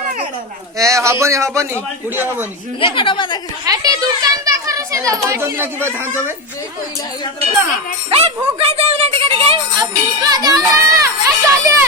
हबनी हबनी कुड़िया हबनी हटे दुकान पाखर से दबो ना की बात हां जबे ए भूखा देव ना टिकट गई अब भूखा देव ए चलिए